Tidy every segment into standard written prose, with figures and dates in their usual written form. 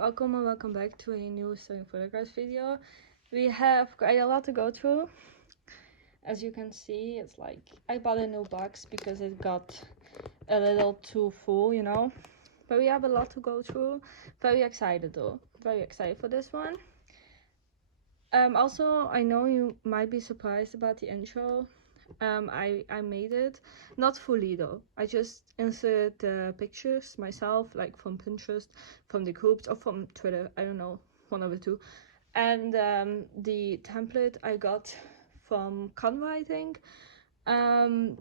welcome and welcome back to a new selling photocards video. We have quite a lot to go through. As you can see, it's like I bought a new box because it got a little too full, you know. But we have a lot to go through. Very excited though. Very excited for this one. Also, I know you might be surprised about the intro. I made it, not fully though. I just inserted the pictures myself, like from Pinterest, from the groups, or from Twitter, I don't know, one of the two. And the template I got from Canva, I think. And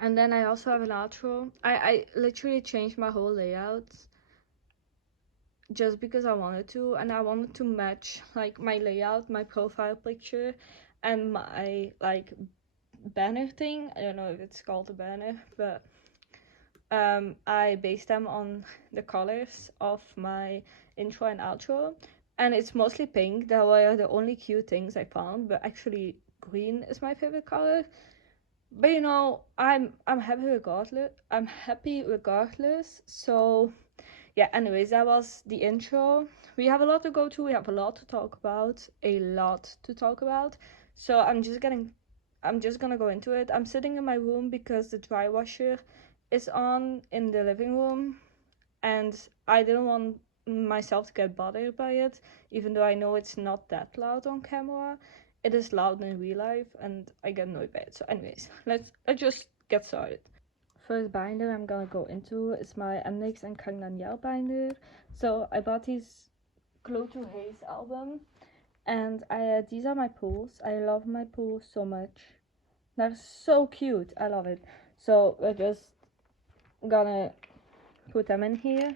then I also have an outro. I literally changed my whole layout just because I wanted to, and I wanted to match like my layout, my profile picture, and my like banner thing. I don't know if it's called a banner, but I based them on the colors of my intro and outro, and it's mostly pink. That were the only cute things I found, but actually green is my favorite color. But you know, I'm happy regardless. I'm happy regardless. So yeah, anyways, that was the intro. We have a lot to go to. We have a lot to talk about. So I'm just gonna go into it. I'm sitting in my room because the dry washer is on in the living room, and I didn't want myself to get bothered by it, even though I know it's not that loud on camera. It is loud in real life, and I get annoyed by it. So anyways, let's just get started. First binder I'm gonna go into is my MNYX and Kang Daniel binder. So I bought these Glow to Haze album, and these are my pools. I love my pools so much. They're so cute. I love it. So we're just gonna put them in here.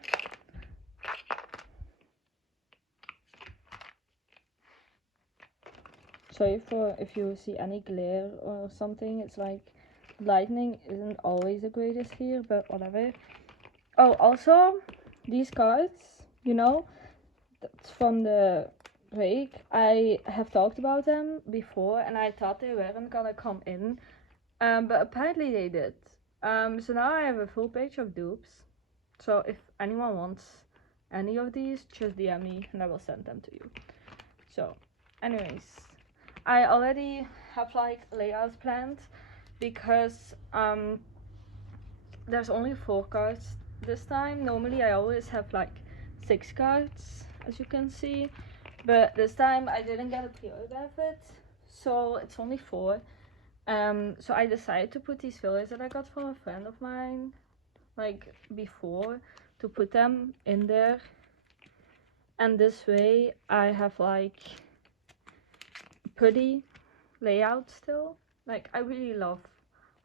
Sorry for if you see any glare or something. It's like lighting isn't always the greatest here, but whatever. Oh, also these cards, you know, that's from the break. I have talked about them before, and I thought they weren't gonna come in, but apparently they did. So now I have a full page of dupes. So if anyone wants any of these, just DM me and I will send them to you. So, anyways, I already have like layouts planned because there's only 4 cards this time. Normally I always have like 6 cards, as you can see, but this time I didn't get a pre-order benefit, so it's only 4. So I decided to put these fillers that I got from a friend of mine like before, to put them in there, and this way I have like pretty layout still. Like I really love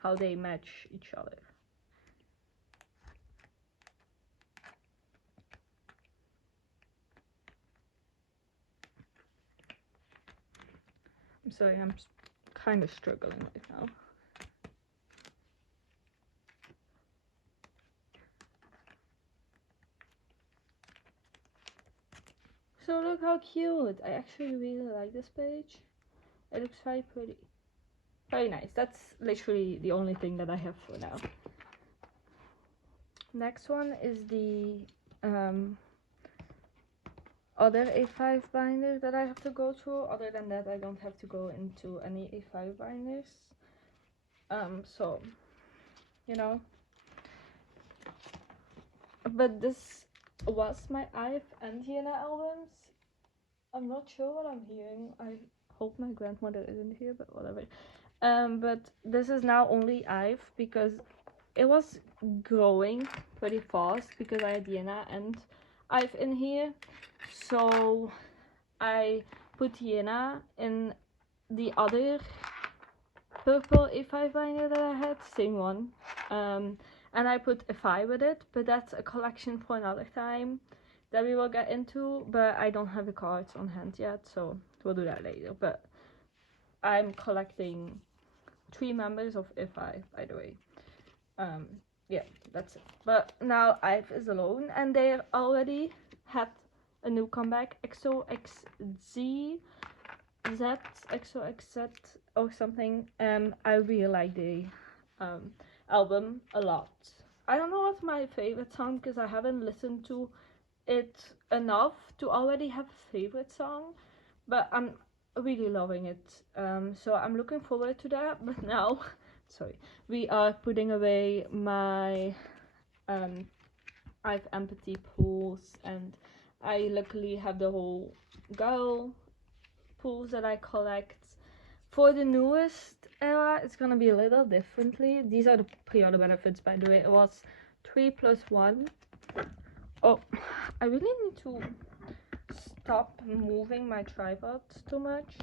how they match each other. I'm sorry, I'm kind of struggling right now. So look how cute. I actually really like this page. It looks very pretty. Very nice. That's literally the only thing that I have for now. Next one is the other A5 binder that I have to go through. Other than that, I don't have to go into any A5 binders. So, you know. But this was my IVE and Diana albums. I'm not sure what I'm hearing. I hope my grandmother isn't here, but whatever. But this is now only IVE because it was growing pretty fast because I had Diana and IVE in here. So I put Diana in the other purple A5 binder that I had, same one. And I put a 5 with it, but that's a collection for another time that we will get into, but I don't have the cards on hand yet, so we'll do that later. But I'm collecting 3 members of A5, by the way. Yeah, that's it. But now IVE is alone, and they already had a new comeback, XOXZ, XOXZ or something. I really like the album a lot. I don't know what's my favorite song because I haven't listened to it enough to already have a favorite song, but I'm really loving it. So I'm looking forward to that. But now, sorry, we are putting away my I have empathy pools, and I luckily have the whole girl pools that I collect. For the newest era, it's gonna be a little differently. These are the pre-order benefits, by the way. It was 3+1. Oh, I really need to stop moving my tripod too much.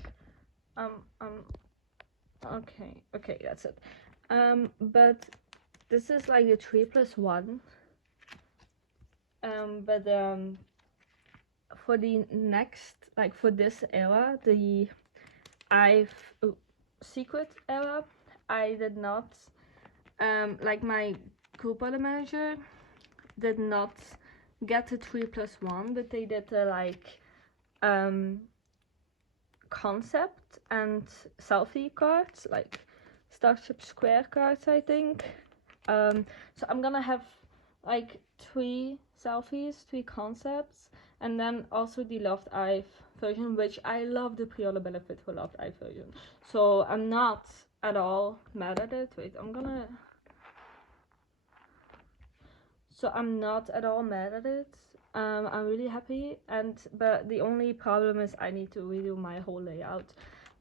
Okay, that's it. But this is like the 3+1. But for the next, like for this era, the secret era, I did not, like my group order manager did not get the 3+1, but they did the like concept and selfie cards, like Starship Square cards, I think. So I'm gonna have like 3 selfies, 3 concepts, and then also the Loved I've version, which I love the pre-order benefit for Loved I've version. So I'm not at all mad at it. Wait, so I'm not at all mad at it. I'm really happy, but the only problem is I need to redo my whole layout.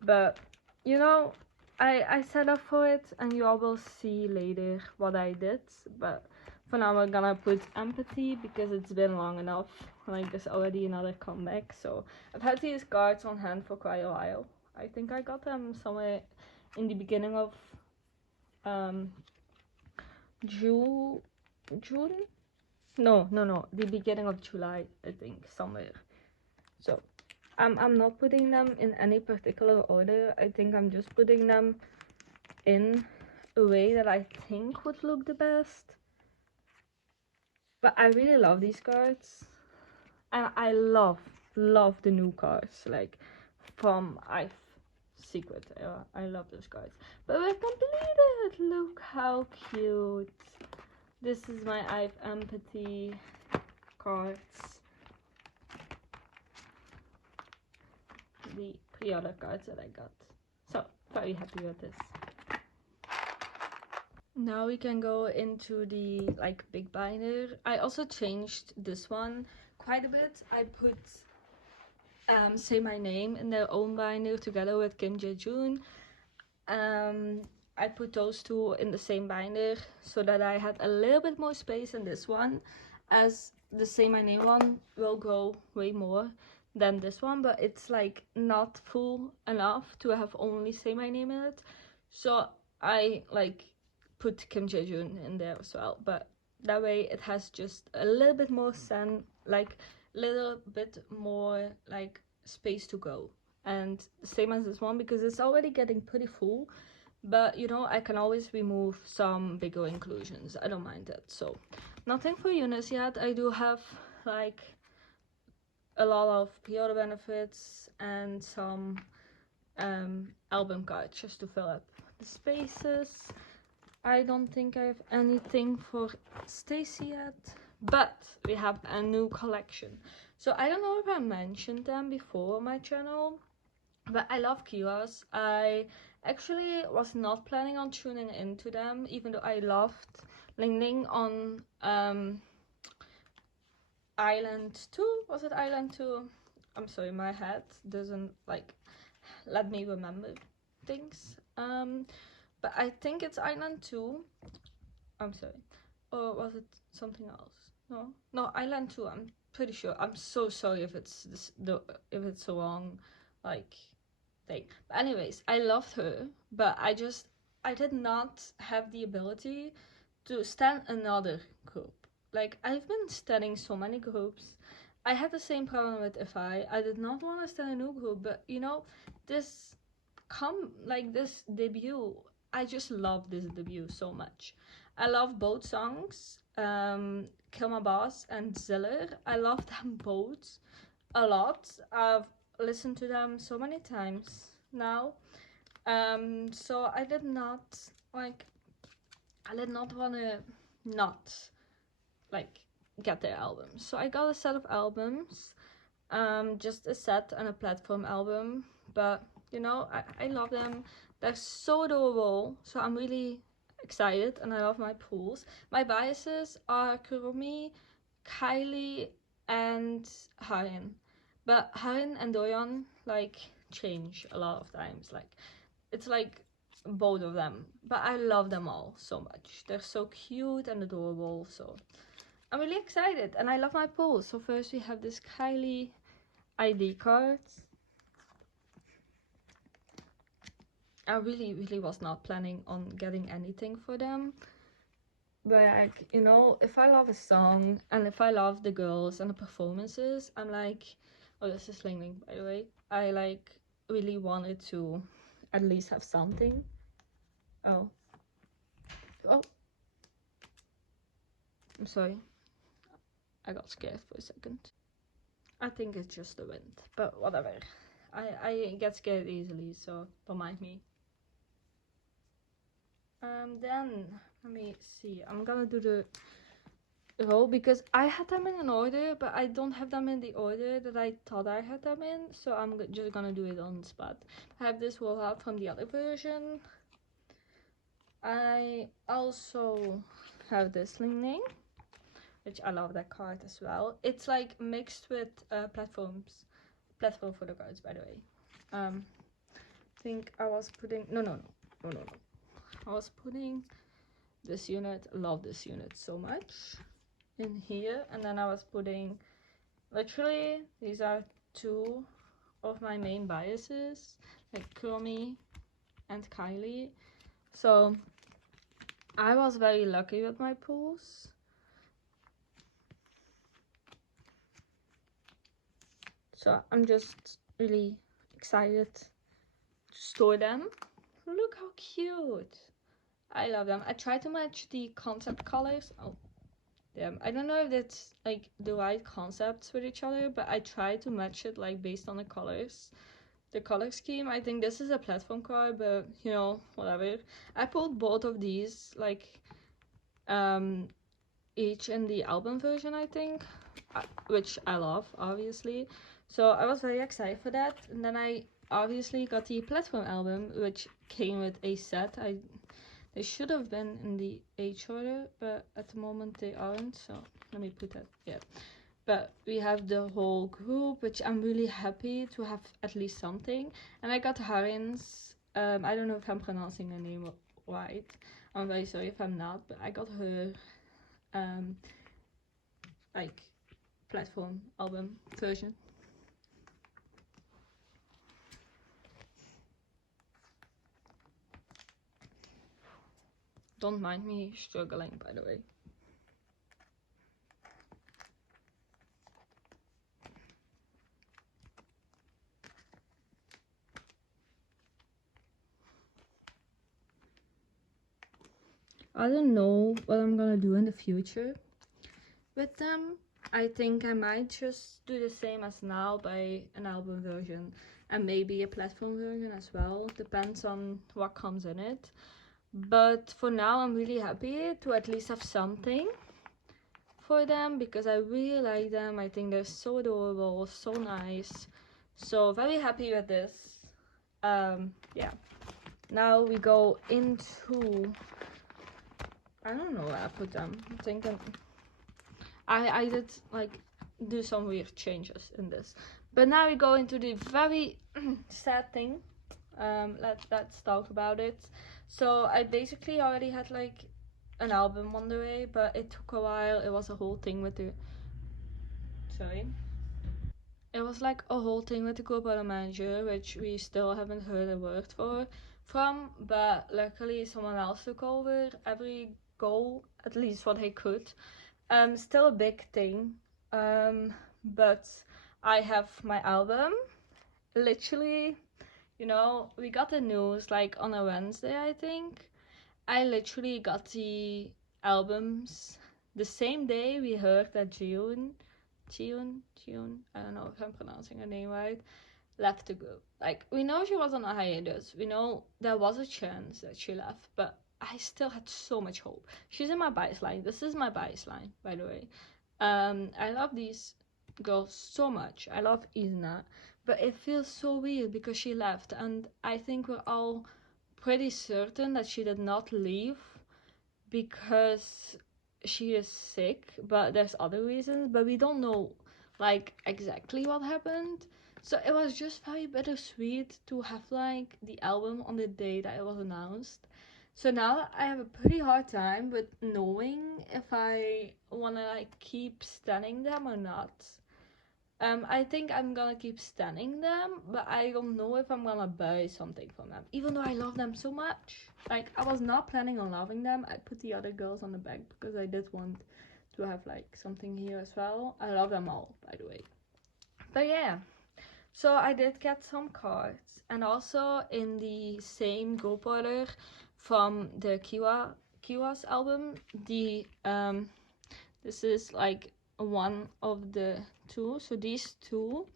But you know, I set up for it, and you all will see later what I did. But for now, we're gonna put empathy because it's been long enough. Like there's already another comeback. So I've had these cards on hand for quite a while. I think I got them somewhere in the beginning of June. No, the beginning of July, I think, somewhere. So I'm not putting them in any particular order. I think I'm just putting them in a way that I think would look the best. But I really love these cards, and I love the new cards, like from I've Secret era. I love those cards. But we're completed. Look how cute. This is my I've Empathy cards. The pre-order cards that I got. So very happy with this. Now we can go into the like big binder. I also changed this one quite a bit. I put Saymyname in their own binder together with Kim Jae-joon. I put those two in the same binder so that I had a little bit more space in this one, as the Saymyname one will go way more than this one, but it's like not full enough to have only Saymyname in it. So I like put Kim Jae-joon in there as well, but that way it has just a little bit more like little bit more like space to go. And same as this one, because it's already getting pretty full, but you know, I can always remove some bigger inclusions. I don't mind that. So nothing for Eunice yet. I do have like a lot of pre-order benefits and some album cards just to fill up the spaces. I don't think I have anything for Stacy yet, but we have a new collection. So I don't know if I mentioned them before on my channel, but I love Kiiras. I actually was not planning on tuning into them, even though I loved Ling Ling on Island 2. Was it Island 2? I'm sorry, my head doesn't like let me remember things. But I think it's Island 2. I'm sorry. Or was it something else? No, Island 2. I'm pretty sure. I'm so sorry if it's if it's a wrong like thing. But anyways, I loved her, but I did not have the ability to stand another group. Like I've been studying so many groups. I had the same problem with Ify. I did not want to start a new group, but you know, this debut, I just love this debut so much. I love both songs, Kill My Boss and Ziller. I love them both a lot. I've listened to them so many times now. So I did not want to not like get their albums. So I got a set of albums, just a set and a platform album, but you know, I love them. They're so adorable, so I'm really excited, and I love my pools. My biases are Kurumi, Kylie, and Harin, but Harin and Doyeon like change a lot of times. Like it's like both of them, but I love them all so much. They're so cute and adorable, so I'm really excited, and I love my pools. So first we have this Kylie ID card. I really was not planning on getting anything for them, but like, you know, if I love a song and if I love the girls and the performances, I'm like, oh, this is Ling Ling, by the way, I like really wanted to at least have something. Oh, I'm sorry, I got scared for a second. I think it's just the wind, but whatever. I get scared easily, so don't mind me. Then let me see. I'm gonna do the roll because I had them in an order, but I don't have them in the order that I thought I had them in, so I'm just gonna do it on the spot. I have this roll out from the other version. I also have this Ling Ling, which I love that card as well. It's like mixed with platform photocards, by the way. I think I was putting no. I was putting this unit, love this unit so much, in here, and then I was putting, literally, these are two of my main biases, like Kurumi and Kylie. So I was very lucky with my pools. So I'm just really excited to store them. Look how cute. I love them. I try to match the concept colors. Oh, damn. I don't know if that's like the right concepts with each other, but I try to match it like based on the colors. The color scheme. I think this is a platform card, but you know, whatever. I pulled both of these like each in the album version, I think, which I love, obviously. So I was very excited for that. And then I obviously got the platform album, which came with a set. They should have been in the H order, but at the moment they aren't. So let me put that, yeah. But we have the whole group, which I'm really happy to have at least something. And I got Harin's, I don't know if I'm pronouncing her name right. I'm very sorry if I'm not, but I got her like platform album version. Don't mind me struggling, by the way. I don't know what I'm gonna do in the future with them. I think I might just do the same as now by an album version and maybe a platform version as well. Depends on what comes in it. But for now, I'm really happy to at least have something for them because I really like them. I think they're so adorable, so nice. So very happy with this. Yeah. Now we go into, I don't know where I put them. I'm thinking I did like do some weird changes in this. But now we go into the very sad thing. Let's talk about it. So I basically already had like an album on the way, but it took a while. It was a whole thing with the it was like a whole thing with the global manager, which we still haven't heard a word from, but luckily someone else took over every goal, at least what they could. Still a big thing, but I have my album. Literally, you know, we got the news like on a Wednesday, I think. I literally got the albums the same day we heard that June, I don't know if I'm pronouncing her name right, left the group. Like, we know she was on a hiatus. We know there was a chance that she left, but I still had so much hope. She's in my bias line. This is my bias line, by the way. I love these girls so much. I love Izna, but it feels so weird because she left, and I think we're all pretty certain that she did not leave because she is sick, but there's other reasons, but we don't know like exactly what happened. So it was just very bittersweet to have like the album on the day that it was announced. So now I have a pretty hard time with knowing if I wanna like keep standing them or not. I think I'm gonna keep standing them, but I don't know if I'm gonna buy something from them. Even though I love them so much. Like, I was not planning on loving them. I put the other girls on the back because I did want to have like something here as well. I love them all, by the way. But yeah, so I did get some cards, and also in the same group order from the Kiiras album, the this is like one of the two. So these two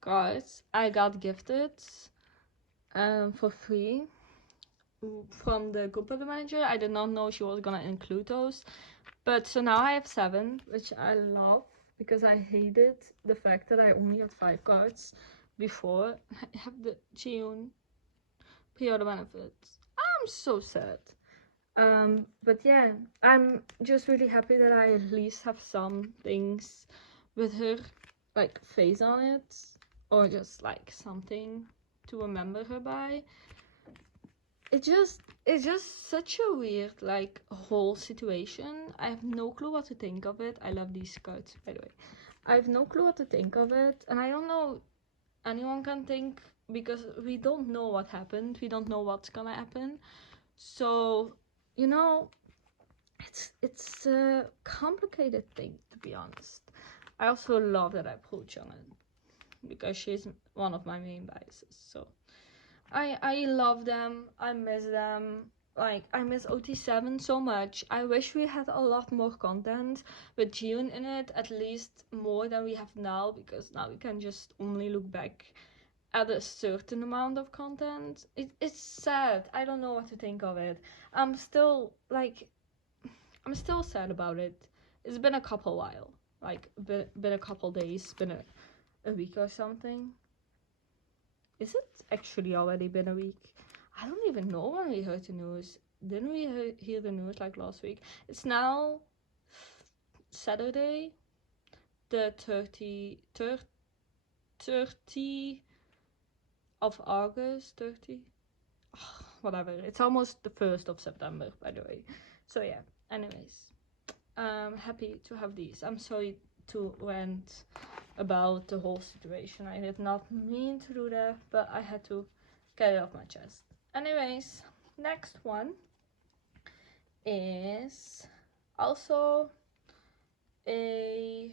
cards I got gifted for free from the group manager. I did not know she was gonna include those, but so now I have 7, which I love because I hated the fact that I only had 5 cards before. I have the jaejoong pre-order benefits. I'm so sad. But yeah, I'm just really happy that I at least have some things with her like face on it, or just like something to remember her by. It's just such a weird like whole situation. I have no clue what to think of it. I love these cards, by the way. I have no clue what to think of it, and I don't know anyone can think, because we don't know what happened. We don't know what's gonna happen. So, you know, it's a complicated thing, to be honest. I also love that I pulled Jungin because she's one of my main biases. So I love them. I miss them. Like, I miss OT7 so much. I wish we had a lot more content with June in it, at least more than we have now, because now we can just only look back at a certain amount of content. It's sad. I don't know what to think of it. I'm still sad about it. It's been a couple while. Like, been a couple days, been a week or something. Is it actually already been a week? I don't even know when we heard the news. Didn't we hear the news like last week? It's now Saturday, the 30 of August, 30? Whatever. It's almost the 1st of September, by the way. So yeah, anyways. Happy to have these. I'm sorry to rant about the whole situation. I did not mean to do that, but I had to get it off my chest. Anyways, next one is also a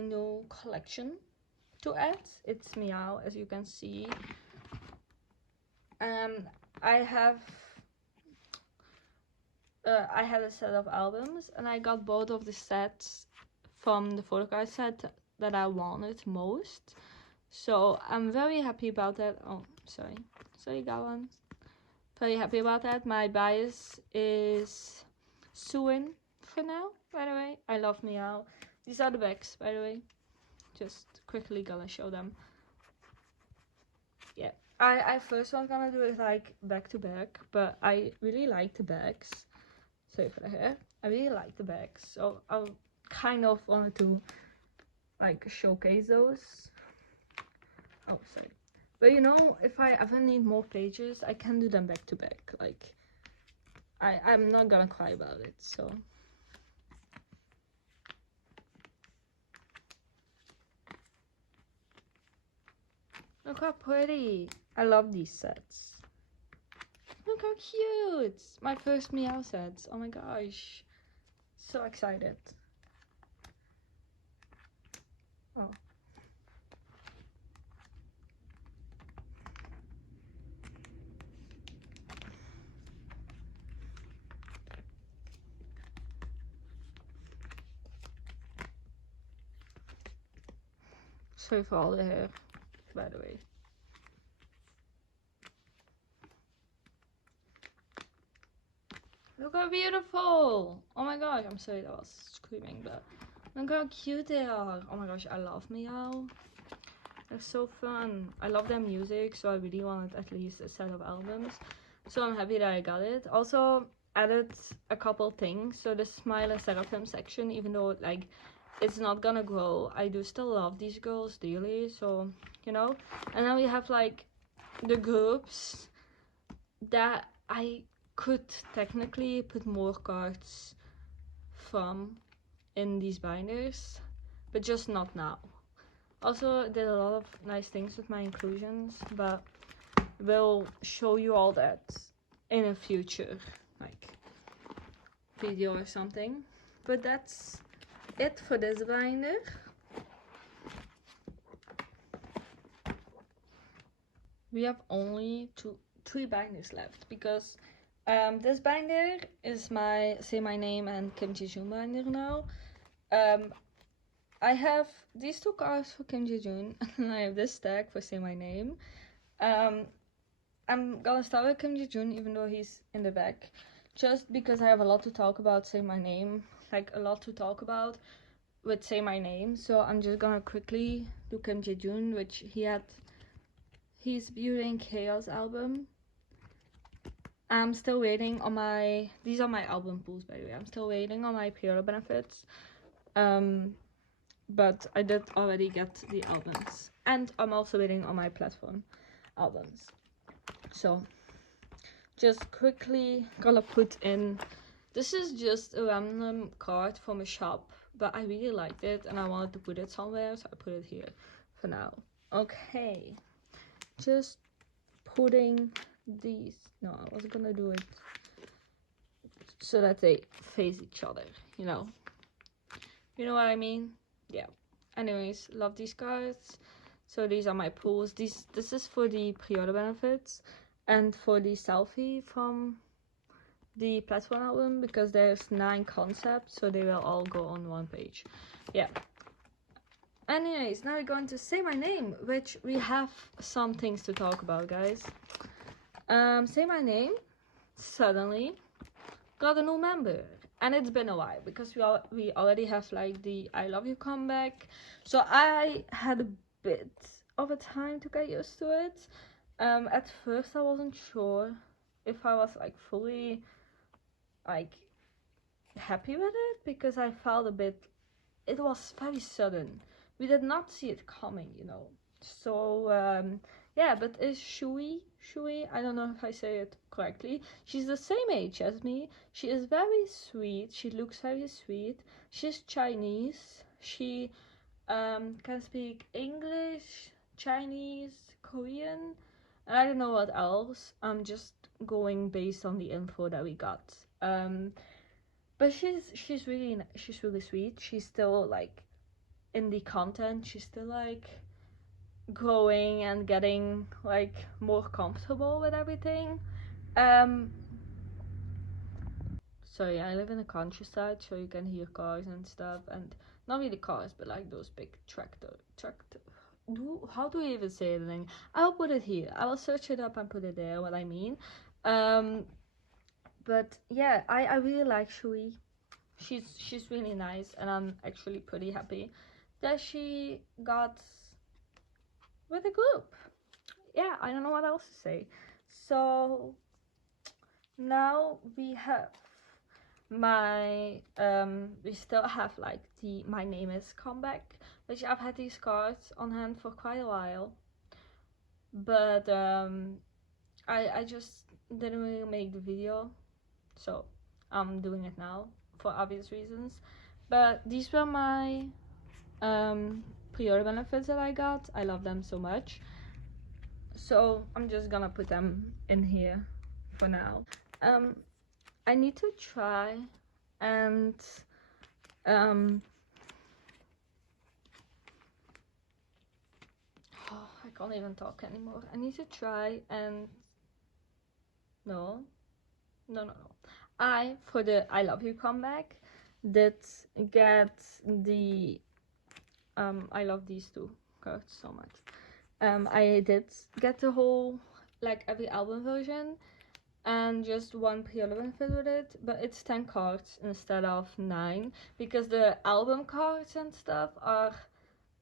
new collection to add. It's Meovv, as you can see. I had a set of albums, and I got both of the sets from the photocard set that I wanted most. So I'm very happy about that. Oh, sorry, Gawan. Very happy about that. My bias is Suin for now, by the way. I love Meow. These are the bags, by the way. Just quickly gonna show them. Yeah, I first was gonna do it like back to back, but I really like the bags. Sorry for the hair. I really like the bags, so I kind of wanted to like showcase those. Oh, sorry. But you know, if I ever need more pages, I can do them back to back. Like, I'm not gonna cry about it, so. Look how pretty. I love these sets. Look how cute. My first Meow sets. Oh my gosh. So excited. Oh. Sorry for all the hair, by the way. Look how beautiful! Oh my gosh, I'm sorry that was screaming, but look how cute they are. Oh my gosh, I love Meovv. They're so fun. I love their music, so I really wanted at least a set of albums. So I'm happy that I got it. Also added a couple things. So the Smile and Seraphim section, even though like it's not gonna grow, I do still love these girls dearly. So, you know. And then we have like the groups that I could technically put more cards from in these binders, but just not now. Also did a lot of nice things with my inclusions, but will show you all that in a future like video or something. But that's it for this binder. We have only three binders left because this binder is my Saymyname and Kim Jae-joong binder now. I have these two cards for Kim Jae-joong and I have this stack for Saymyname. I'm gonna start with Kim Jae-joong even though he's in the back, just because I have a lot to talk about Saymyname, like a lot to talk about with Saymyname. So I'm just gonna quickly do Kim Jae-joong, which he had his Beauty and Chaos album. I'm still waiting on my, these are my album pools by the way, I'm still waiting on my pre-order benefits. But I did already get the albums, and I'm also waiting on my platform albums. So just quickly gonna put in, this is just a random card from a shop, but I really liked it and I wanted to put it somewhere, so I put it here for now. Okay, just putting these, no, I was gonna do it so that they face each other, you know what I mean? Yeah. Anyways, love these cards. So these are my pools. This is for the pre-order benefits and for the selfie from the platform album, because there's 9 concepts, so they will all go on one page. Yeah. Anyways, now we're going to Saymyname, which we have some things to talk about, guys. Saymyname suddenly got a new member. And it's been a while because we already have like the I Love You comeback. So I had a bit of a time to get used to it. At first I wasn't sure if I was like fully like happy with it, because I felt a bit, it was very sudden. We did not see it coming, you know. So yeah, but is Shui, I don't know if I say it correctly. She's the same age as me. She is very sweet. She looks very sweet. She's Chinese. She can speak English, Chinese, Korean, and I don't know what else. I'm just going based on the info that we got. But she's really sweet. She's still like in the content. She's still like growing and getting like more comfortable with everything. Sorry, I live in the countryside, so you can hear cars and stuff, and not really cars, but like those big tractor. How do you even say it in English? I'll put it here. I will search it up and put it there. What I mean. But yeah, I really like Shui. She's really nice, and I'm actually pretty happy that she got with a group. Yeah, I don't know what else to say. So now we have my we still have like the My Name Is comeback, which I've had these cards on hand for quite a while, but I just didn't really make the video, so I'm doing it now for obvious reasons. But these were my pre-order benefits that I got. I love them so much, so I'm just gonna put them in here for now. I need to try and oh, I can't even talk anymore. I need to try and no. I, for the I Love You comeback, did get the I love these two cards so much. I did get the whole, like, every album version, and just one pre-order benefit with it, but it's 10 cards instead of 9 because the album cards and stuff are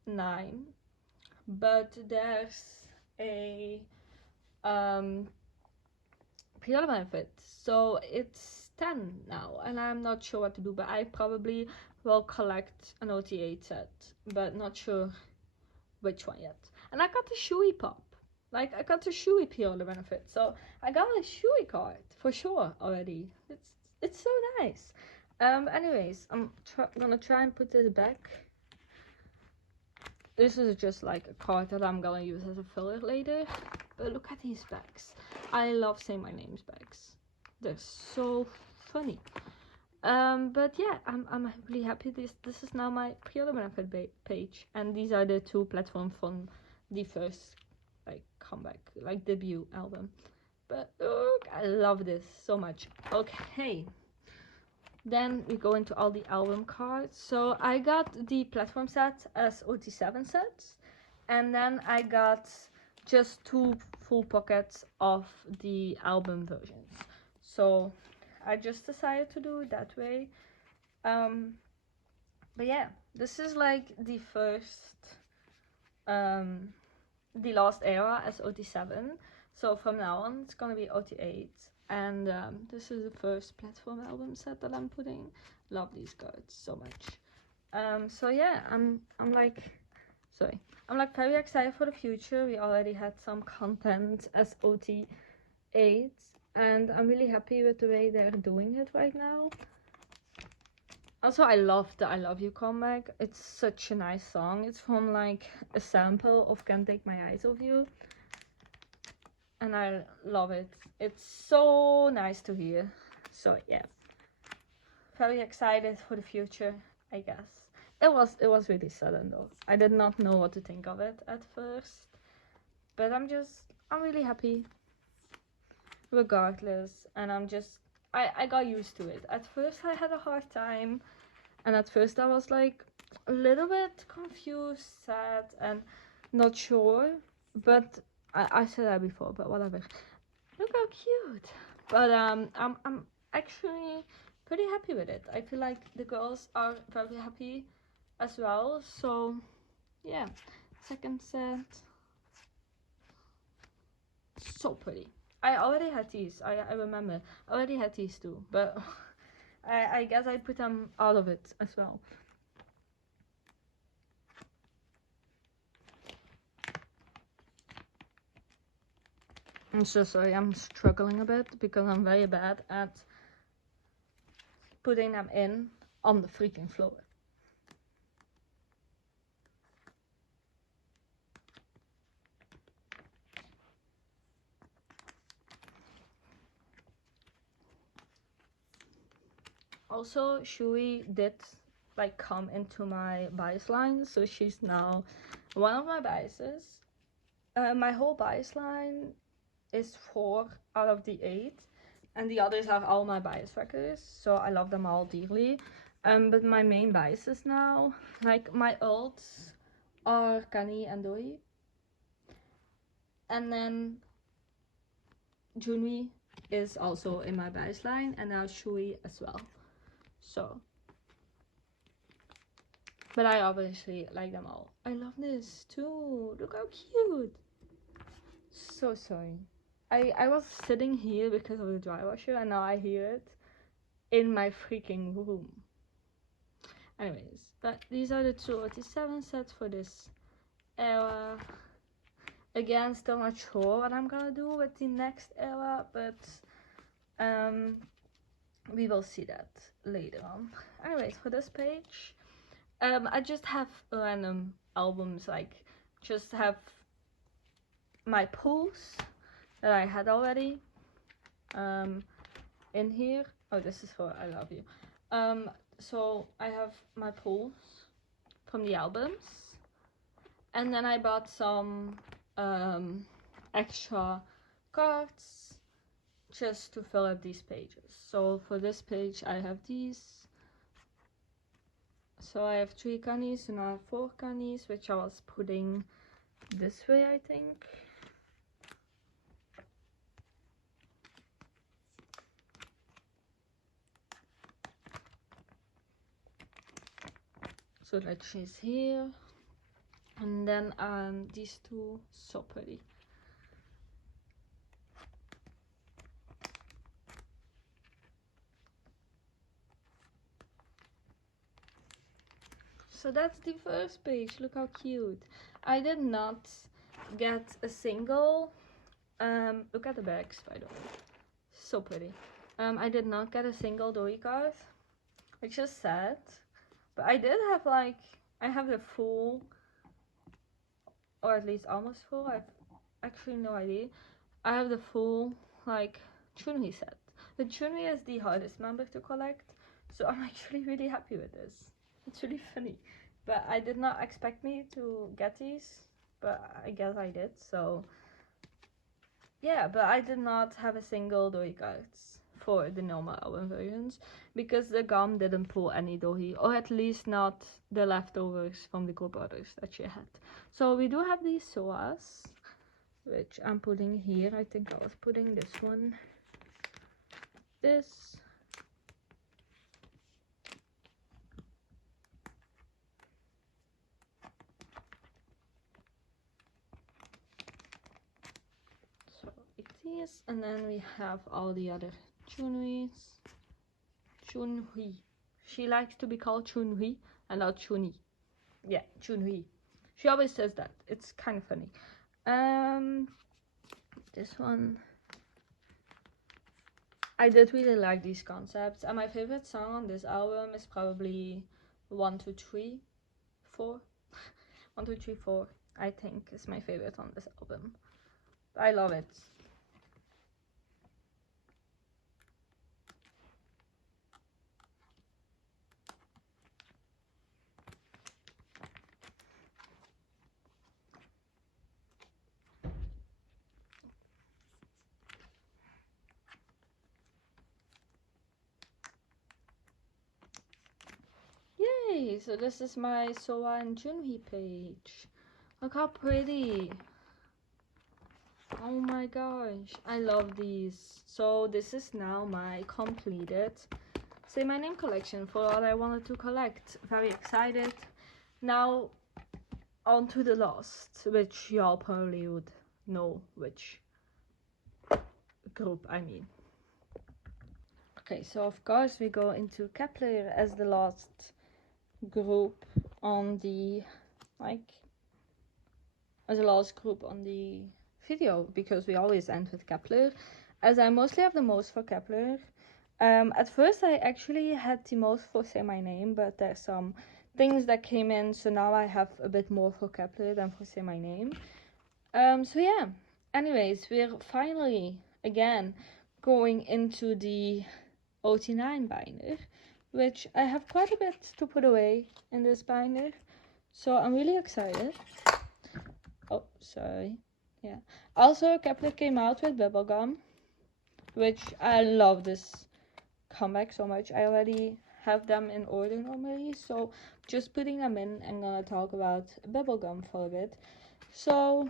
9, but there's a pre-order benefit, so it's 10 now, and I'm not sure what to do, but I probably will collect an OT8 set, but not sure which one yet. And I got the Shui pop. Like, I got the Shui pre-order benefit, so I got a Shui card for sure already. It's so nice. Anyways, I'm gonna try and put this back. This is just like a card that I'm gonna use as a filler later. But look at these bags. I love Saymyname's bags. They're so funny. But yeah, I'm really happy. This is now my pre-order benefit page, and these are the 2 platforms from the first like comeback, like debut album. But look, I love this so much. Okay, then we go into all the album cards. So I got the platform set as OT7 sets, and then I got just 2 full pockets of the album versions. So I just decided to do it that way. But yeah, this is like the first the last era as OT7, so from now on it's gonna be OT8, and this is the first platform album set that I'm putting. Love these cards so much. So yeah, I'm like very excited for the future. We already had some content as OT8, and I'm really happy with the way they're doing it right now. Also, I love the I Love You comeback. It's such a nice song. It's from like a sample of Can't Take My Eyes Off You. And I love it. It's so nice to hear. So yeah. Very excited for the future, I guess. It was really sudden though. I did not know what to think of it at first. But I'm really happy. Regardless. And I got used to it. At first I had a hard time, and at first I was like a little bit confused, sad, and not sure, but I said that before, but whatever. Look how cute. But I'm actually pretty happy with it. I feel like the girls are very happy as well, so yeah. Second set, so pretty. I already had these. I remember. I already had these too, but I guess I put them out of it as well. I'm so sorry. I'm struggling a bit because I'm very bad at putting them in on the freaking floor. Also, Shui did like come into my bias line, so she's now one of my biases. My whole bias line is 4 out of the 8, and the others are all my bias records, so I love them all dearly. But my main biases now, like my ults, are Kani and Doi, and then Junwi is also in my bias line, and now Shui as well. So, but I obviously like them all. I love this too. Look how cute. So sorry. I was sitting here because of the dry washer, and now I hear it in my freaking room. Anyways, but these are the 2 OT7 sets for this era. Again, still not sure what I'm gonna do with the next era, but we will see that later on. Anyways, for this page, I just have random albums, like just have my pulls that I had already in here. Oh, this is for I Love You. So I have my pulls from the albums, and then I bought some extra cards just to fill up these pages. So for this page I have these. So I have 3 Kanis, and I have 4 Kanis, which I was putting this way, I think. So like she's here, and then these two, so pretty. So that's the first page. Look how cute. I did not get a single. Look at the bags, by the way. So pretty. I did not get a single Dory card, which is sad. But I did have like, I have the full, or at least almost full. I've actually no idea. I have the full like Chunhui set. The Chunhui is the hardest member to collect, so I'm actually really happy with this. It's really funny, but I did not expect me to get these, but I guess I did. So yeah, but I did not have a single Dory cards for the normal album versions because the gum didn't pull any Dory, or at least not the leftovers from the group orders that she had. So we do have these Soas, which I'm putting here. I think I was putting this one. This. So it is, and then we have all the other Chunhuis. Chunhui. She likes to be called Chunhui and not Chunhi. Yeah, Chunhui. She always says that. It's kind of funny. This one. I did really like these concepts, and my favorite song on this album is probably 1, 2, 3, 4. 1, 2, 3, 4, I think is my favorite on this album. I love it. Yay! So this is my Soa and Junhee page. Look how pretty. Oh my gosh, I love these. So this is now my completed Saymyname collection for all I wanted to collect. Very excited. Now on to the last, which y'all probably would know which group I mean. Okay, so of course we go into Kep1er as the last group on the as the last group on the video, because we always end with Kep1er, as I mostly have the most for Kep1er. At first I actually had the most for Saymyname, but there's some things that came in, so now I have a bit more for Kep1er than for Saymyname. So yeah, anyways, we're finally again going into the OT9 binder, which I have quite a bit to put away in this binder, so I'm really excited. Oh, sorry. Yeah. Also, Kep1er came out with bubblegum, which I love this comeback so much. I already have them in order normally, so just putting them in, I'm gonna talk about bubblegum for a bit. So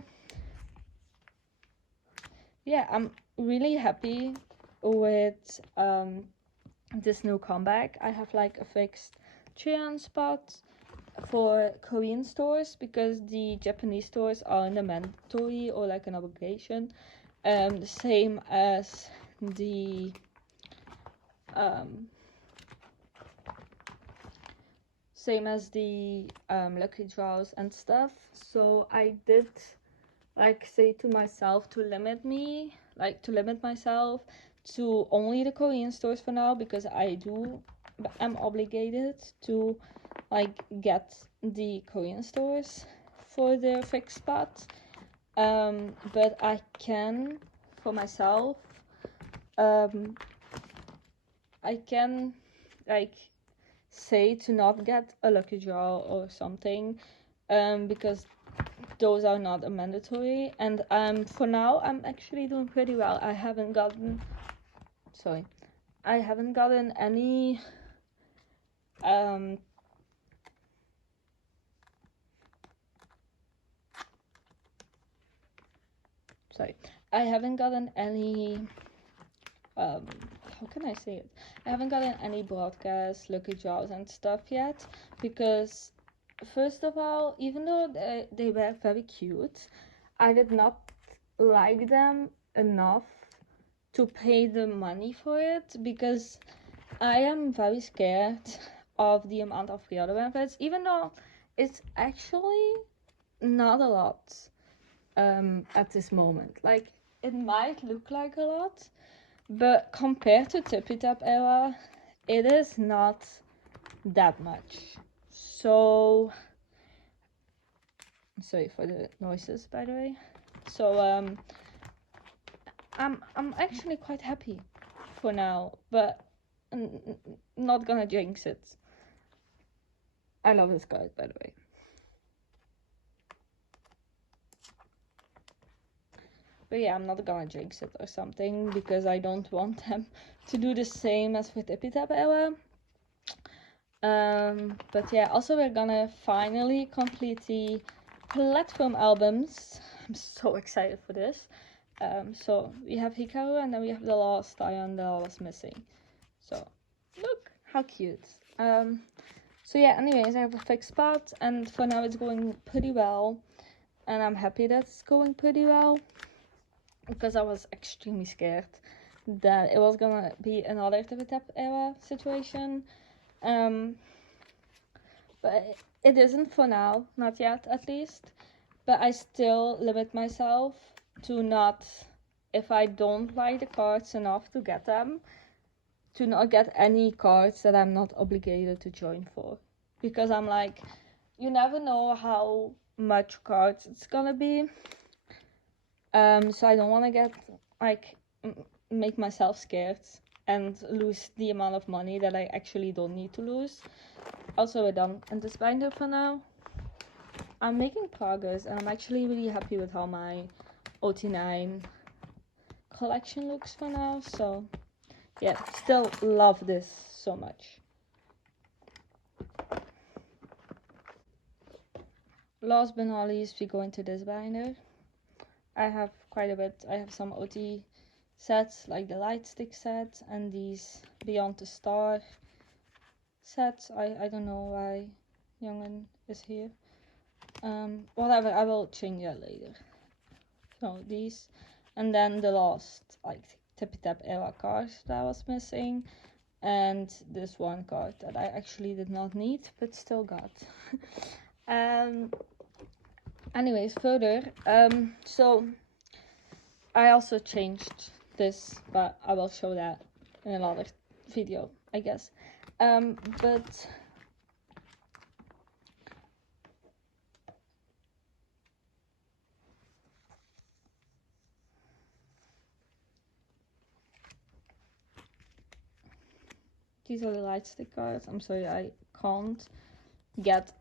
yeah, I'm really happy with this new comeback. I have like a fixed Cheon spot for Korean stores because the Japanese stores aren't a mandatory or like an obligation. The same as the lucky draws and stuff. So I did like say to myself to limit myself to only the Korean stores for now, because I'm obligated to like get the Korean stores for the fixed spot. But I can for myself I can like say to not get a lucky draw or something, because those are not a mandatory, and for now I'm actually doing pretty well. I haven't gotten any I haven't gotten any how can I say it? I haven't gotten any broadcast lucky draws and stuff yet, because first of all, even though they were very cute, I did not like them enough to pay the money for it, because I am very scared of the amount of pre-order benefits, even though it's actually not a lot at this moment. Like, it might look like a lot, but compared to Tippy Tap era, it is not that much. So, sorry for the noises, by the way. So I'm actually quite happy for now, but not gonna jinx it. I love this card, by the way. But yeah, I'm not gonna jinx it or something, because I don't want them to do the same as with Tippy Tap era. But yeah, also we're gonna finally complete the platform albums. I'm so excited for this. So we have Hikaru, and then we have the last Ion that I was missing. So look how cute. So yeah, anyways, I have a fixed spot, and for now it's going pretty well, and I'm happy that it's going pretty well, because I was extremely scared that it was gonna be another Tippy Tap era situation. But it isn't for now, not yet at least. But I still limit myself to not, if I don't like the cards enough to get them, to not get any cards that I'm not obligated to join for. Because I'm like, you never know how much cards it's gonna be. So I don't want to get, like, make myself scared and lose the amount of money that I actually don't need to lose. Also, we're done in this binder for now. I'm making progress, and I'm actually really happy with how my OT9 collection looks for now. So yeah, still love this so much. Last but not least, we go into this binder. I have quite a bit. I have some OT sets, like the light stick set and these Beyond the Star sets. I don't know why Youngin is here. Whatever, I will change that later. So these, and then the last, like, Tippy Tap era card that I was missing, and this one card that I actually did not need but still got. Anyways, further, so I also changed this, but I will show that in another video, I guess. But these are the light stick cards. I'm sorry, I can't get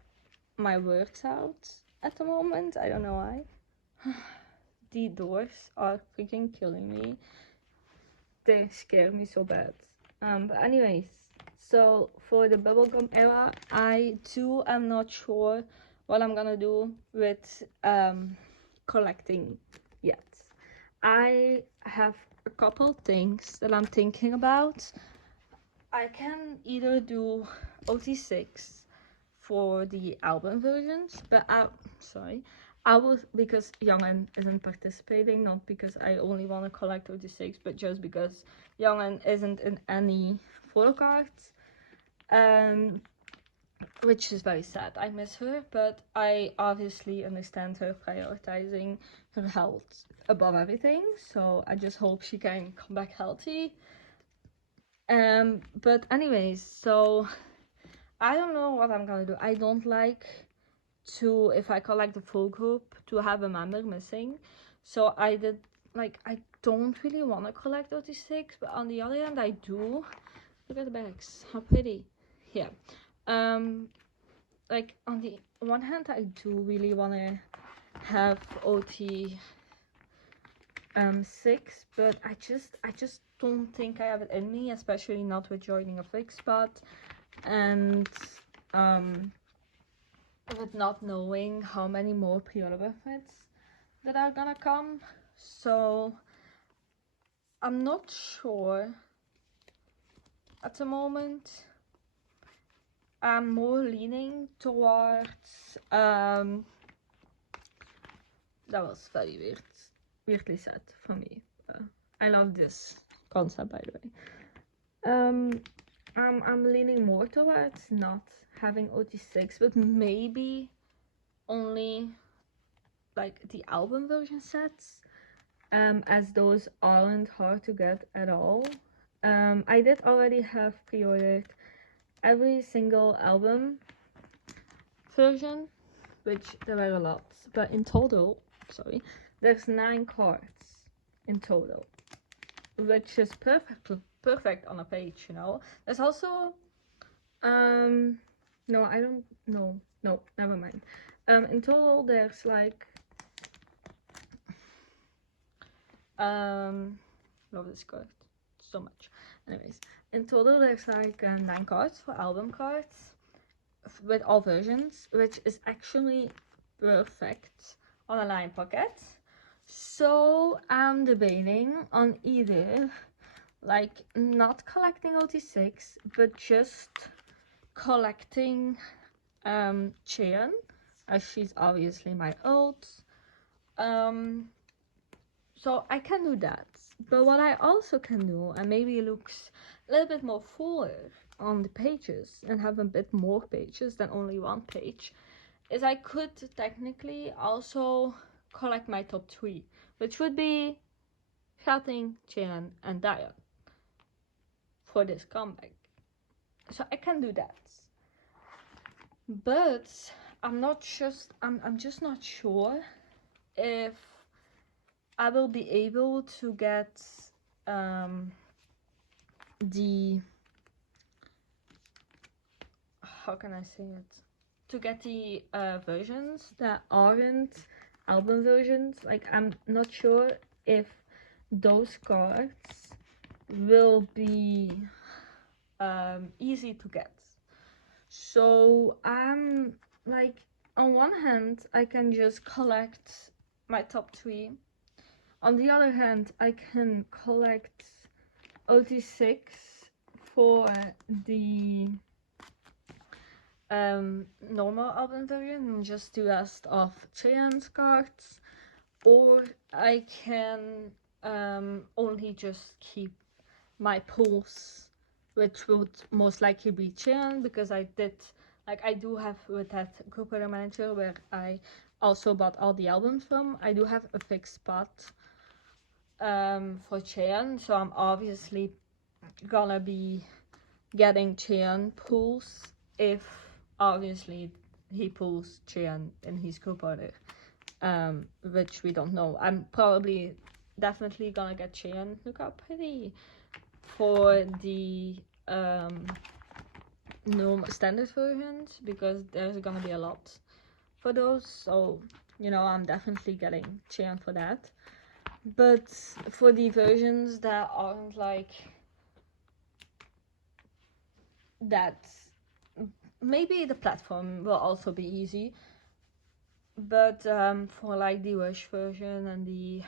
my words out at the moment. I don't know why. The doors are freaking killing me. They scare me so bad. But anyways, so for the bubblegum era, I too am not sure what I'm gonna do with collecting yet. I have a couple things that I'm thinking about. I can either do OT6 for the album versions, but I will, because Youngin isn't participating, not because I only want to collect OT6, but just because Youngin isn't in any photo cards, which is very sad. I miss her, but I obviously understand her prioritizing her health above everything, so I just hope she can come back healthy. But anyways, so I don't know what I'm gonna do. I don't like to, if I collect the full group, to have a member missing. So I did, like, I don't really want to collect 36, but on the other hand, I do. Look at the bags, how pretty. Yeah. Like, on the one hand, I do really want to have OT 6, but I just don't think I have it in me, especially not with joining a fixed spot, and with not knowing how many more pre-order benefits that are gonna come. So I'm not sure at the moment. I'm more leaning towards that was very weirdly sad for me. I love this concept, by the way. I'm leaning more towards not having OT6, but maybe only like the album version sets, as those aren't hard to get at all. I did already have pre-ordered every single album version, which there were a lot, but in total, sorry, there's 9 cards in total, which is perfect on a page, you know. There's also no, I don't know, no, never mind. In total there's like love this card so much. Anyways, in total there's like 9 cards for album cards with all versions, which is actually perfect on a line pocket. So I'm debating on either like not collecting OT6 but just collecting Cheon, as she's obviously my ult. So I can do that, but what I also can do, and maybe it looks a little bit more fuller on the pages and have a bit more pages than only one page, is I could technically also collect my top 3, which would be Gatting, Cheon, and Dion for this comeback. So I can do that, but I'm just not sure if I will be able to get the, how can I say it, to get the versions that aren't album versions. Like, I'm not sure if those cards will be easy to get. So I'm like, on one hand I can just collect my top 3. On the other hand, I can collect OT6 for the normal album version and just do rest of Cheon's cards, or I can only just keep my pulls, which would most likely be Cheon, because I do have with that group manager where I also bought all the albums from, I do have a fixed spot for Cheon, so I'm obviously gonna be getting Cheon pulls if obviously he pulls Cheon in his group order, which we don't know. I'm definitely gonna get Cheon hookup pretty for the no standard versions, because there's gonna be a lot for those, so you know, I'm definitely getting Cheon for that. But for the versions that aren't like that, maybe the platform will also be easy, but for like the Wish version and the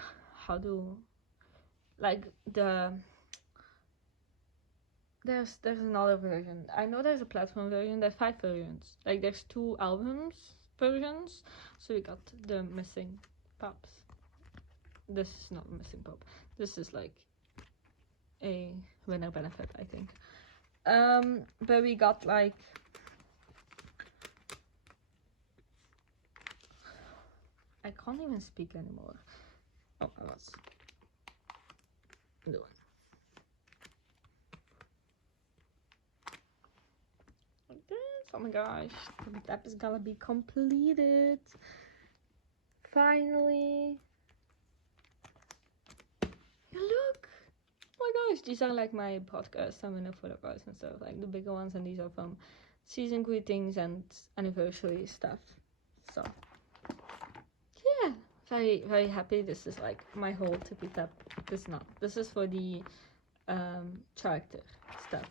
there's another version. I know there's a platform version. There's 5 versions. Like, there's 2 albums versions. So we got the missing pops. This is not missing pop. This is like a winner benefit, I think. But we got like I can't even speak anymore. Oh, I was doing. Like this. Oh my gosh, the app is gonna be completed. Finally. Look! Oh my gosh, these are like my podcasts. I'm in the photocards and stuff, like the bigger ones, and these are from season greetings and anniversary stuff. So yeah, very, very happy. This is like my whole tippy tap. This is for the character stuff.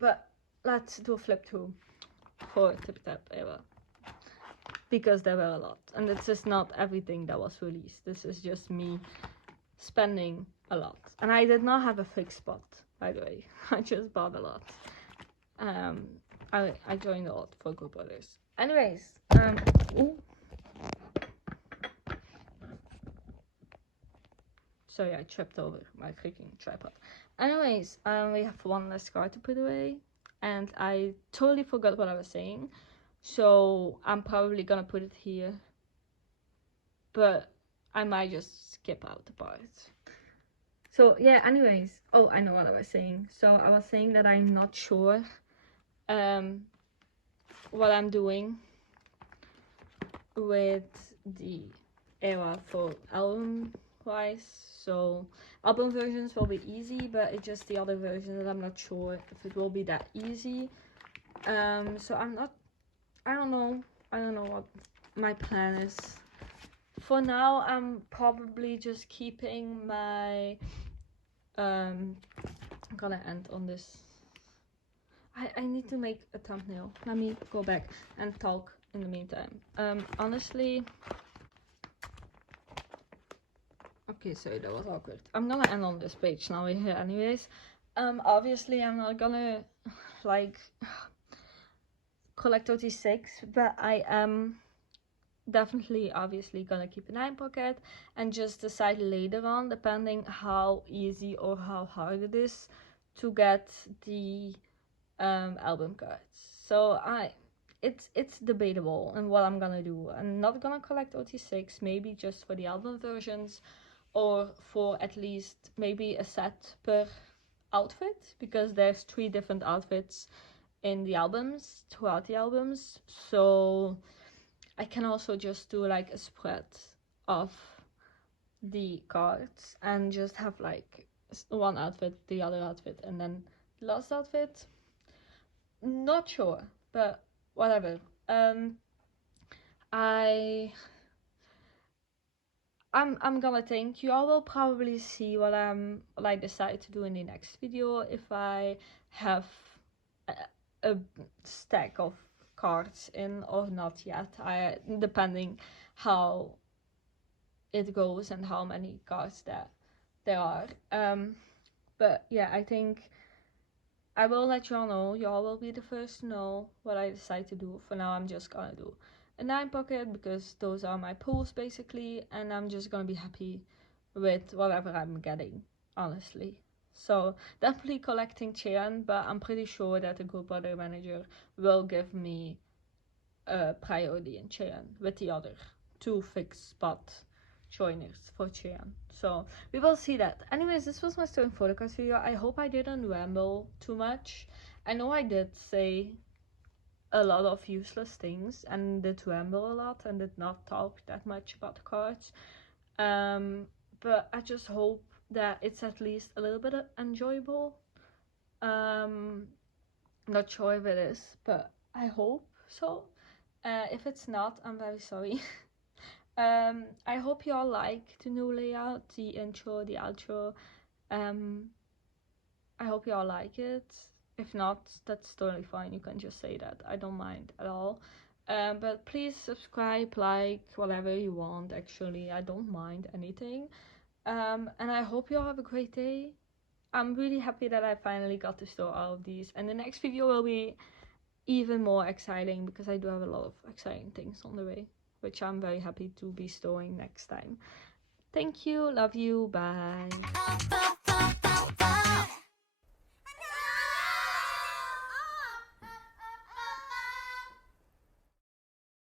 But let's do a flip through for tippy tap era, because there were a lot, and this is not everything that was released. This is just me spending a lot, and I did not have a fixed spot, by the way. I just bought a lot. I joined a lot for group others. Anyways, ooh. Sorry, I tripped over my freaking tripod. Anyways, we have one less card to put away, and I totally forgot what I was saying, so I'm probably gonna put it here, but I might just skip out the part. So yeah, anyways, oh, I know what I was saying. So I was saying that I'm not sure what I'm doing with the era for album wise. So album versions will be easy, but it's just the other version that I'm not sure if it will be that easy. So I don't know what my plan is. For now, I'm probably just keeping my I'm gonna end on this. I need to make a thumbnail. Let me go back and talk in the meantime. Honestly, okay, sorry, that was awkward. I'm gonna end on this page now here anyways. Obviously I'm not gonna like collect 36, but I am definitely obviously gonna keep an eye pocket and just decide later on, depending how easy or how hard it is to get the album cards. So it's debatable and what I'm gonna do. I'm not gonna collect OT6, maybe just for the album versions, or for at least maybe a set per outfit, because there's 3 different outfits in the albums, throughout the albums. So I can also just do like a spread of the cards and just have like one outfit, the other outfit, and then the last outfit. Not sure, but whatever. I'm gonna think. You all will probably see what I decide to do in the next video, if I have a stack of cards in or not yet. Depending how it goes and how many cards there are. But yeah, I think I will let y'all know. Y'all will be the first to know what I decide to do. For now, I'm just gonna do a 9 pocket because those are my pulls basically, and I'm just gonna be happy with whatever I'm getting, honestly. So definitely collecting Cheon, but I'm pretty sure that the group other manager will give me a priority in Cheon with the other 2 fixed spot joiners for Cheon. So we will see that. Anyways, this was my story photocards video. I hope I didn't ramble too much. I know I did say a lot of useless things and did ramble a lot and did not talk that much about the cards. But I just hope that it's at least a little bit enjoyable. Not sure if it is, but I hope so. If it's not, I'm very sorry. I hope you all like the new layout, the intro, the outro. I hope you all like it. If not, that's totally fine. You can just say that. I don't mind at all. But please subscribe, like, whatever you want, actually. I don't mind anything. And I hope you all have a great day. I'm really happy that I finally got to store all of these. And the next video will be even more exciting because I do have a lot of exciting things on the way, which I'm very happy to be storing next time. Thank you, love you, bye.